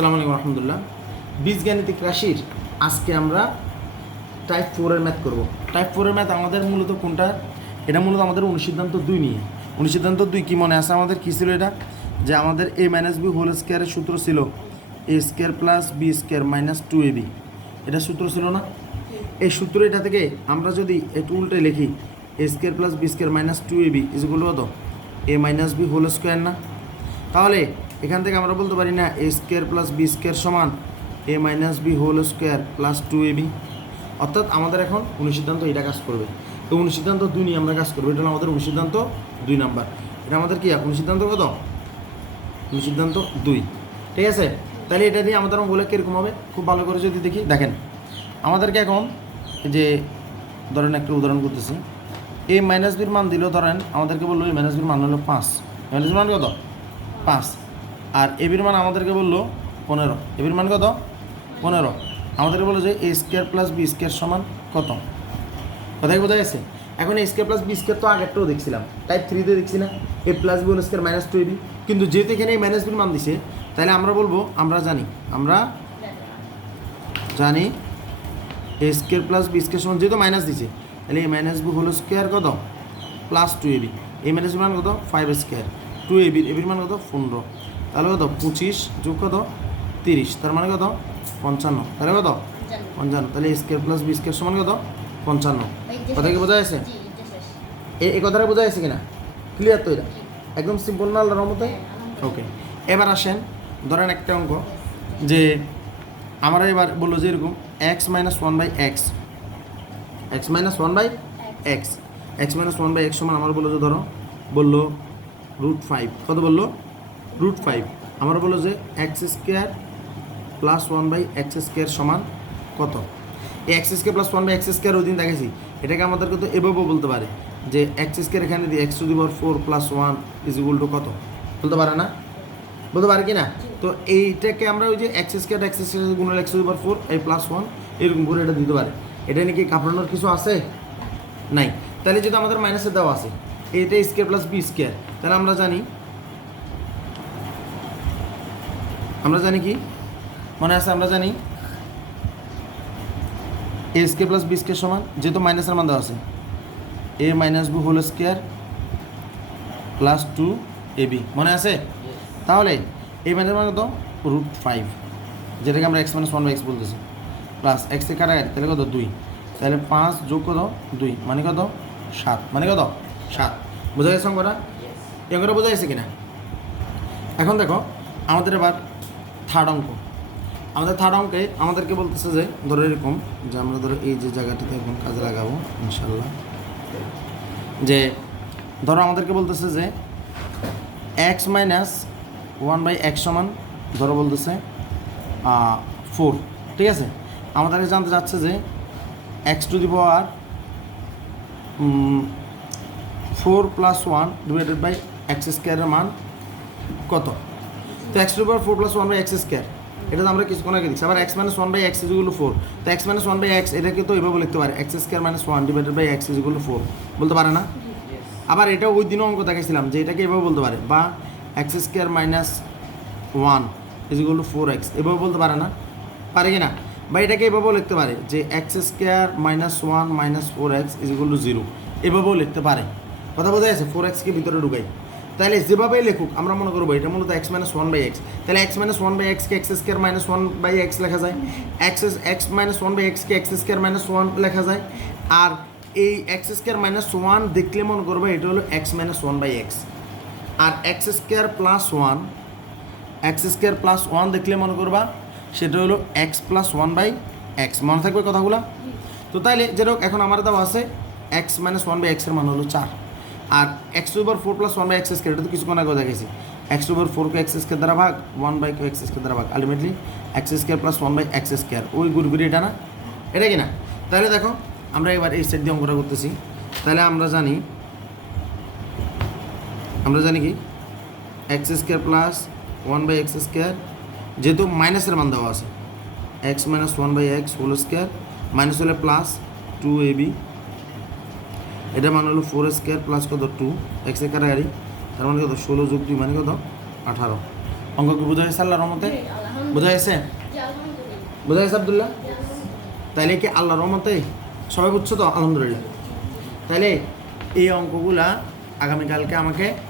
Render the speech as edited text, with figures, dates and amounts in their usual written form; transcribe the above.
আসসালামু আলাইকুম রহমতুল্লাহ। বীজগাণিতিক রাশির আজকে আমরা টাইপ 4-এর ম্যাথ করব। টাইপ 4-এর ম্যাথ আমাদের মূলত কোনটা? এটা মূলত আমাদের অনুসিদ্ধান্ত 2 নিয়ে। অনুসিদ্ধান্ত 2 কি মনে আছে আমাদের? কী ছিল এটা? যে আমাদের a মাইনাস বি হোল স্কোয়ারের সূত্র ছিল a square plus b square minus 2ab। এটা সূত্র ছিল না? এই সূত্র এটা থেকে আমরা যদি একটু উল্টে লিখি a square plus b square minus 2ab ইজগুলো কত? a minus b whole square না? তাহলে এখান থেকে আমরা বলতে পারি না a square plus b square সমান a minus b whole square plus 2ab। অর্থাৎ আমাদের এখন অনুসিদ্ধান্ত এটা কাজ করবে। তো অনুসিদ্ধান্ত 2 নিয়ে আমরা কাজ করবো। এটা হলো আমাদের অনুসিদ্ধান্ত 2 নাম্বার। এটা আমাদের কি অনুসিদ্ধান্ত কত? অনুসিদ্ধান্ত 2। ঠিক আছে, তাহলে এটা দিয়ে আমাদের বলে কীরকম হবে খুব ভালো করে যদি দেখি। দেখেন আমাদেরকে এখন যে ধরেন একটা উদাহরণ করতেছি, এ মাইনাস বির মান দিল, ধরেন আমাদেরকে বললো এ মাইনাস বির মান হলো 5। মাইনাস মান কত? 5। আর এবির মান আমাদেরকে বললো 15। এবির মান কত? 15। আমাদেরকে বললো যে a square plus b square সমান কত? কথা কি বোঝা গেছে? এখন a square plus b square তো আগেরটাও দেখছিলাম, টাইপ 3-তে দেখছি না, a plus b whole square minus 2ab। কিন্তু যেহেতু এখানে এই মাইনাস বির মান দিছে, তাহলে আমরা বলবো আমরা জানি a square plus b square সমান, যেহেতু মাইনাস দিছে তাহলে এ মাইনাস বি হোল স্কোয়ার কত? Plus 2ab। এই মাইনাস বির মান কত? 5 স্কোয়ার। 2ab এবির মান কত? 15। তাহলে কত? 25 যোগ কত? 30, তার মানে কত? 55। তাহলে কত? 55। তাহলে স্কোয়ার প্লাস বি স্কোয়ার সমান কত? 55। কথা কি বোঝা যাচ্ছে? এই কথাটা বোঝা যাচ্ছে কিনা? ক্লিয়ার তো? এটা একদম সিম্পল না আল্লাহর রহমতে? ওকে, এবার আসেন ধরেন একটা অঙ্ক যে আমরা এবার বললো যে এরকম x minus 1/x, x minus 1/x, x minus 1/x সমান আমার বললো যে ধরো বললো √5। কত বললো? √5। আমরা বললো যে x square plus 1/x square সমান কত? এই x square plus 1/x square ওই দিন দেখেছি, এটাকে আমাদেরকে তো এভাবেও বলতে পারে যে এক্স স্কোয়ার এখানে দিয়ে x⁴ প্লাস 1 = কত? বলতে পারে না? বলতে পারে কি না? তো এইটাকে আমরা ওই যে এক্স স্কোয়ার গুণের x⁴ এই প্লাস 1 এরকম করে এটা দিতে পারে। এটা নাকি কাপড়ানোর কিছু আছে? নাই। তাহলে যদি আমাদের মাইনাসের দেওয়া আছে এইটা স্কোয়ার প্লাস বি স্কোয়ার, তাহলে আমরা জানি কি মনে আছে? আমরা জানি a square plus b square সমান, যেহেতু মাইনাসের মান দেওয়া আছে, a minus b whole square plus 2ab। মনে আছে? তাহলে এই মাইনাসের মান কত? √5, যেটাকে আমরা এক্স মাইনাস 1/x বলতেছি, প্লাস এক্স এ কাটাকাটি, তাহলে কত? 2। তাহলে 5 যোগ কত? 2 মানে কত? 7। মানে কত? 7। বোঝা গেছে অঙ্কটা? এই অঙ্কটা বোঝা গেছে কিনা? এখন দেখো আমাদের এবার থার্ড অঙ্ক। আমাদের থার্ড অঙ্কে আমাদেরকে বলতেছে যে ধরো এরকম যে আমরা ধরো এই যে জায়গাটিতে এখন কাজে লাগাবো ইনশাল্লাহ, যে ধরো আমাদেরকে বলতেছে যে এক্স মাইনাস 1/x সমান ধরো বলতেছে 4। ঠিক আছে, আমাদেরকে জানতে চাচ্ছে যে x⁴ 4 + 1 / x স্কোয়ারের মান কত? তো x⁴ 4 + 1/x স্কোয়ার, এটা তো আমরা কিছুক্ষণ আগে দিচ্ছি। আবার x - 1/x = 4। তো x - 1/x এটাকে তো এভাবে লিখতে পারে x² - 1 / x = 4। বলতে পারে না? আবার এটা ওই দিনও অঙ্ক দেখাইছিলাম যে এটাকে এভাবে বলতে পারে, বা x² - 1 = 4x, এভাবে বলতে পারে না? পারে কি না? বা এটাকে এভাবেও লিখতে পারে যে x² - 1 - 4x = 0, এভাবেও লিখতে পারে। কথা বোঝা যাচ্ছে? 4x-কে ভিতরে ঢুকাই। তাহলে যেভাবেই লেখুক আমরা মনে করবো এটা মূলত x - 1/x। তাহলে x - 1/x-কে x² - 1/x লেখা যায়, x - 1/x-কে x² - 1 লেখা যায়। আর এই x² - 1 দেখলে মনে করবো এটা হলো x - 1/x। আর x² + 1, x² + 1 দেখলে মনে করবা সেটা হলো x + 1/x। মনে থাকবে কথাগুলো? তো তাইলে যেটা এখন আমার দেওয়া আছে x - 1/x এর মান হলো 4। আর x⁴ 4 + 1/x², এটা তো কিছুক্ষণ আগে দেখেছি, x⁴কে x² দ্বারা ভাগ, 1/কে x² দ্বারা ভাগ, আলটিমেটলি x² + 1/x²। ওই গুড়গুড়ি এটা না? এটা কি না? তাহলে দেখো আমরা এবার এই সাইড দিয়ে অঙ্কটা করতেছি। তাহলে আমরা জানি কি x² + 1/x², যেহেতু মাইনাসের মান দেওয়া আছে x - 1/x whole square, minus হলে প্লাস 2ab, এটা মান হলো 4² প্লাস কত 2 x এর কাটাকাটি, তার মানে কত 16 যোগ 2 মানে কত 18। অঙ্ক কি বোঝা গেছে আল্লাহর রহমতে? বোঝা গেছে? বোঝা গেছে আব্দুল্লাহ? তাইলে কি আল্লাহর রহমতে সবাই বুঝছো তো? আলহামদুলিল্লাহ। তাইলে এই অঙ্কগুলা আগামীকালকে আমাকে